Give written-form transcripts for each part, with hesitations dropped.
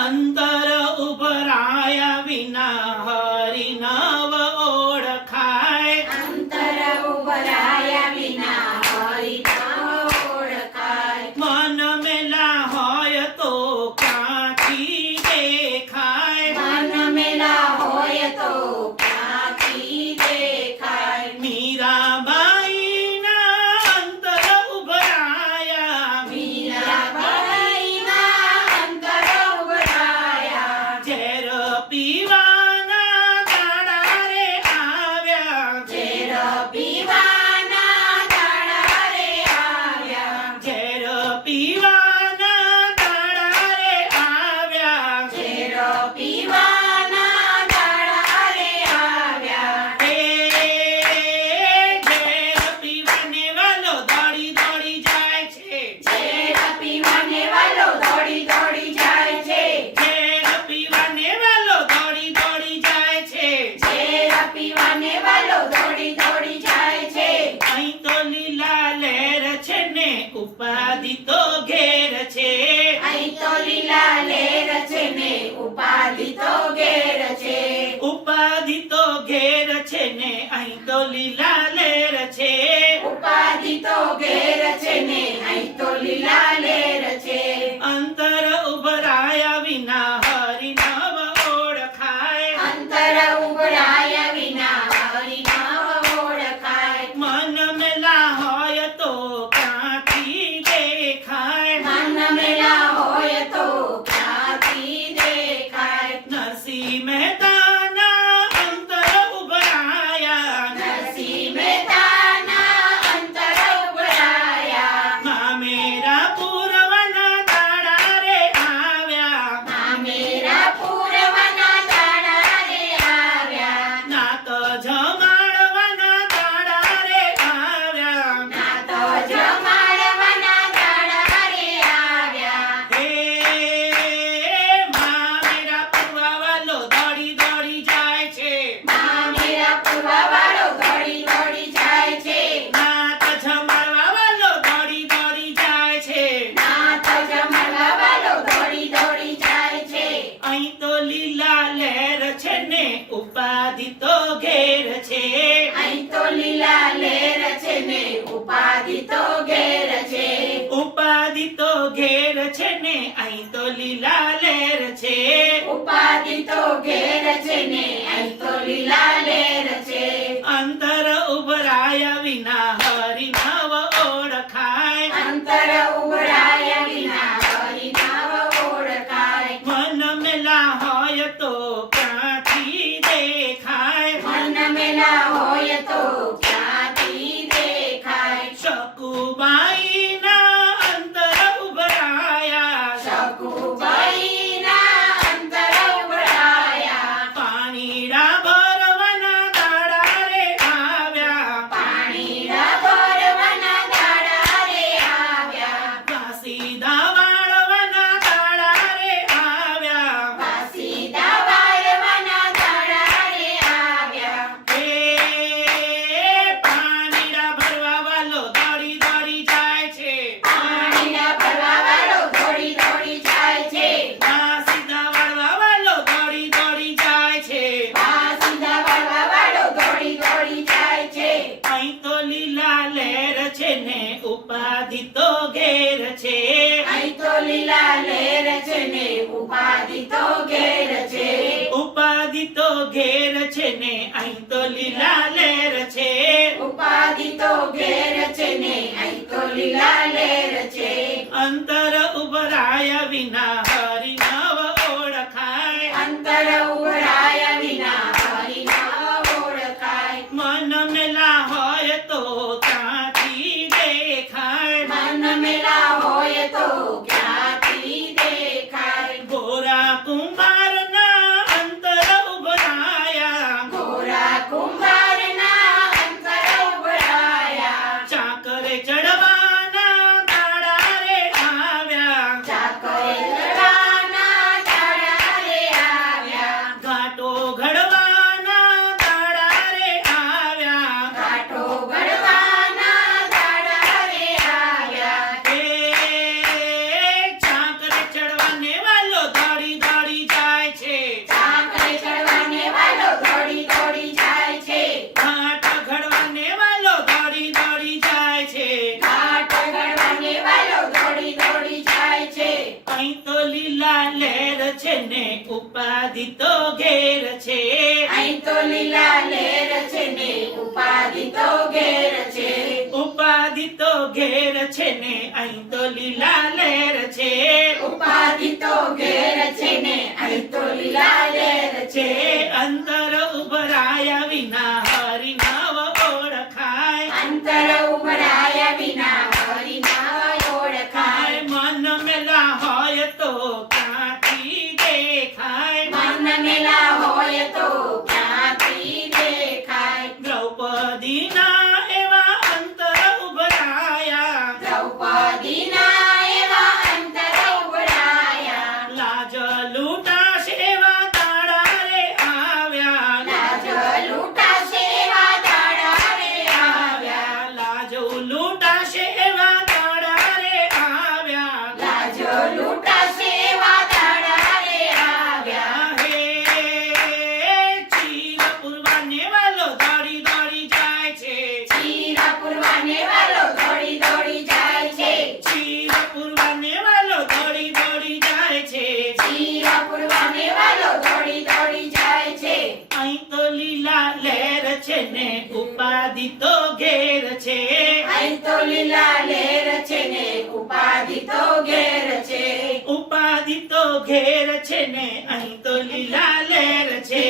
અંતર ઉભરાયા વિના હરિ નવ ઓળખાય. અંતર ઉભરાયા વિના હરિ નવ ઓળખાય. મન મેલા હોય તો ક્યાંથી દેખાય. મન મેલા હોય તો ક્યાંથી દેખાય. મીરાબાઈના અંતર ઉભરાયા. મીરાબાઈના અંતર ઉભરાયા. ઝેર પીવાના દાડા રે આવ્યા. ઝેર પીવાના દાડા રે આવ્યા. ઝેર પીવાના દાડા રે આવ્યા. ઝેર પીવાના દાડા રે આવ્યા. હે ઝેર પીવાને વાલો દોડી દોડી જાય છે. ઝેર પીવાને વાલો દોડી દોડી જાય છે. ઝેર પીવાને વાલો દોડી દોડી જાય છે. ઝેર પીવાને વાલો દોડી દોડી જાય છે. અહીં તો લીલા લહેર છે ને ઉપાધિ તો ઘેર છે. અહીં તો લીલા લહેર છે ને ઉપાધિ તો ઘેર છે. ઉપાધિ તો ઘેર છે ને અહીં તો લીલા લહેર છે. ઉપાધિ તો ઘેર છે ને અહીં તો લીલા લહેર છે. અંતર ઉભરાયા વિના હરિ નવ ઓળખાય. અંતર ઉભરાયા વિના હરિ નવ ઓળખાય. મન મેલા હોય તો ક્યાંથી દેખાય. મન મેલા હોય તો ક્યાંથી દેખાય. નરસિંહ મહેતાના અંતર ઉભરાયા. નરસિંહ મહેતાના અંતર ઉભરાયા. મામેરા પૂરવના દાડા રે આવ્યા. મામેરા પૂરવના દાડા રે આવ્યા. નાત જમાડવાના દાડા રે આવ્યા. નાતો જમાડવાના દાડા રે આવ્યા. હે મામેરા પૂરવાવાલો દોડી દોડી જાય છે. મામેરા પૂરવાવાળો દોડી દોડી જાય છે. નાત જમાડવાવાલો દોડી દોડી જાય છે. નાતો જમાડવાવાળો દોડી દોડી જાય છે. અહીં તો લીલા લહેર છે ને ઉપાધિ તો ઘેર છે. અહીં તો લીલા લહેર છે ને ઉપાધિ તો ઘેર છે. ઉપાધિ તો ઘેર છે ને અહીં તો લીલા લહેર છે. ઉપાધિ તો ઘેર છે ને અહીં તો લીલા લહેર છે. અંતર ઉભરાયા વિના હરિ નવ ઓળખાય. અંતર ઉભરાયા વિના હરિ નવ ઓળખાય. મન મેલા હોય તો ક્યાંથી દેખાય. મન મેલા હોય તો ક્યાંથી દેખાય. શકુબાઈના અંતર ઉભરાયા. શકુબાઈના અંતર ઉભરાયા. પાણીડા ભરવાના દાડા રે આવ્યા. પાણીના ભરવાના દાડા રે આવ્યા. વાસીદા વાળવાના દાડા રે આવ્યા. વાસીદા વાળવાના દાડા રે આવ્યા. હે પાણીડા ભરવા વાલો દોડી દોડી જાય છે. પાણીના ભરવાવાળો દોડી દોડી જાય છે. વાસીદા વાળવા વાલો દોડી દોડી જાય છે. વાસીદા વાળવાવાળો દોડી દોડી જાય છે. અહીં તો લીલા લહેર છે ને ઉપાધિ તો ઘેર છે. અહીં તો લીલા લહેર છે ને ઉપાધિ તો ઘેર છે. ઉપાધિ તો ઘેર છે ને અહીં તો લીલા લહેર છે. ઉપાધિ તો ઘેર છે ને અહીં તો લીલા લહેર છે. અંતર ઉભરાયા વિના હરિ નવ ઓળખાય. અંતર ઉભરાયા વિના હરિ નવ ઓળખાય. મન મેલા હોય તો ક્યાંથી દેખાય. મન મેલા હોય તો ક્યાંથી દેખાય. ગોરા કુંભારના અંતર ઉભરાયા. ગોરા કુંભારના અંતર ઉભરાયા. ચાકરે ચડવાના દાડા રે આવ્યા. ચાકરે ચડવાના લીલા લહેર છે ને ઉપાધિ તો ઘેર છે અહીં તો લીલા લહેર છે ને ઉપાધિ તો ઘેર છે ઉપાધિ તો ઘેર છે ને અહીં તો લીલા લહેર છે ઉપાધિ તો ઘેર છે ને અહીં તો લીલા લહેર છે અંતર ઉભરાયા વિના હરિ નવ ઓળખાય અંતર ઉભરાયા વિના હરિ નામ ઓળખાય મન મેલા હોય તો ક્યાંથી દેખાય મન મેલા હોય તો ક્યાંથી દેખાય દ્રૌપદીના એવા અંતર ઉભરાયા દ્રૌપદીના એવા અંતર ઉભરાયા લાજ લૂંટાશે એવા દાડા રે આવ્યા લાજ લૂંટાશે એવા દાડા રે આવ્યા લાજ લૂંટાશે એવા દાડા રે આવ્યા લાજ લૂંટાશે એવા દાડા રે આવ્યા હે ચીર પૂર્વાને વાલો દોડી દોડી જાય છે ચીરા પૂરવાને વાલો દોડી દોડી જાય છે ચીર પૂર્વાને વાલો દોડી દોડી જાય છે ચીરા પૂરવાને વાલો દોડી દોડી જાય છે અહીં તો લીલા લહેર છે ને ઉપાધિ તો ઘેર છે અહીં તો લીલા લહેર છે ને ઉપાધિ તો ઘેર છે ઉપાધિ તો ઘેર છે ને અહીં તો લીલા લહેર છે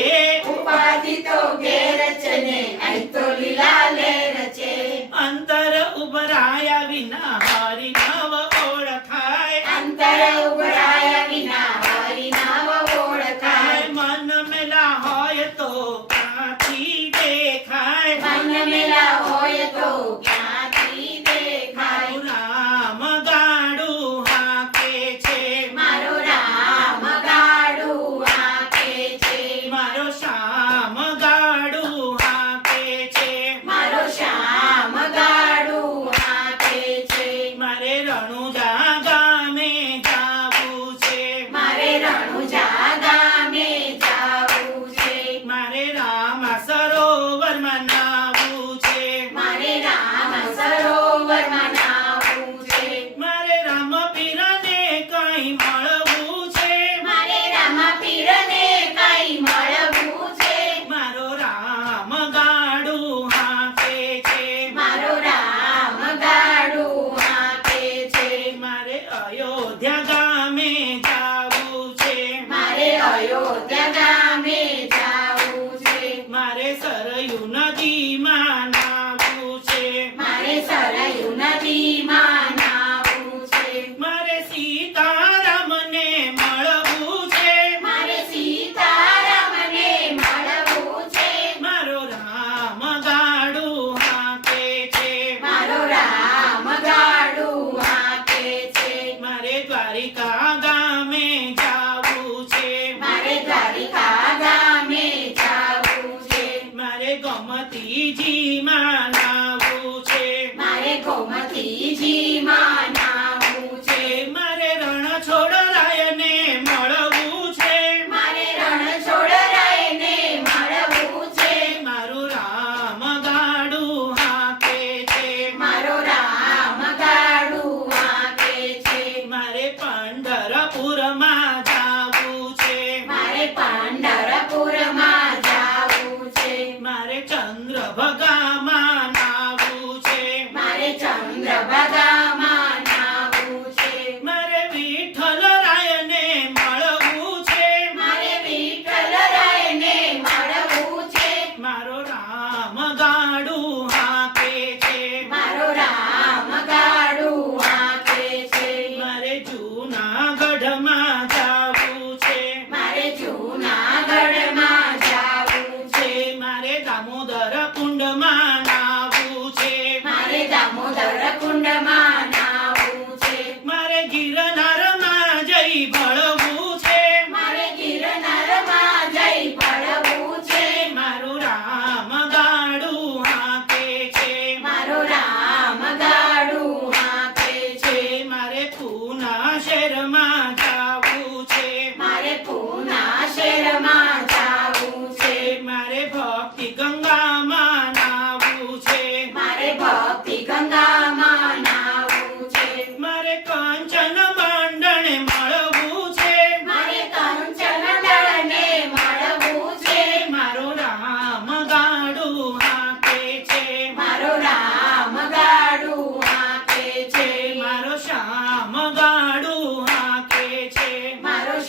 ઉપાધિ તો ઘેર છે ને અહીં તો લીલા લહેર છે અંતર ઉભરાયા વિના હરિ નવ ઓળખાય અંતર ઉભરાયા વિના હરિ નામ ઓળખાય મન મેલા હોય તો ક્યાંથી દેખાય મન મેલા હોય તો ક્યાંથી દેખાય રામ ગાડું હાકે છે મારો રામ ગાડું હાકે છે મારો શ્યામ ગાડું હાકે છે મારો શ્યામ ગાડું હાકે છે મારે રણુજા ગામે જાવું છે મારે રણુજા ગામે જાવું છે મારે રામ સરોવરમાં નાવું છે મારે રામ સરોવરમાં નાવું છે મારે રામ પીરને કઈ મળવું છે મારે રામા પીરને કઈ મળવું છે મારો રામ ગાડું હાકે છે મારો રામ ગાડું હાકે છે મારે અયોધ્યા ગામે જાવું છે મારે અયોધ્યા ગામે જાવું છે મારે સરયુ નદીમાં નાવું છે મારે સરયુ નદીમાં નાવું છે મારે સીતારામને મળવું છે મારે સીતારામને મળવું છે મારો રામ ગાડું હાકે છે મારો રામ ગાડું હાકે છે મારે દ્વારિકા ગામે જાવું છે મારે દ્વારિકા ગામે જાવું છે મારે ગમતીજીમાં નાવું છે મારે ગોમતીજીમાં નાવું છે મારે રણછોડરાયને મળવું છે મારે રણછોડરાયને મળવું છે મારું રામ ગાડું હાકે છે મારો રામ ગાડું હાકે છે મારે પંઢરપુરમાં જાવું છે મારે પંઢરપુરમાં જાવું છે મારે ચંદ્રભગામાં નાવું છે મારે ચંદ્રભાગામાં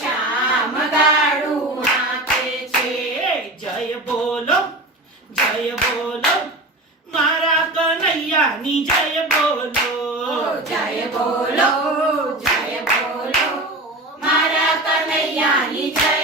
શ્યામ ગાડું હાંકે છે. જય બોલો મારા કનૈયાની જય બોલો જય બોલો મારા કનૈયાની જય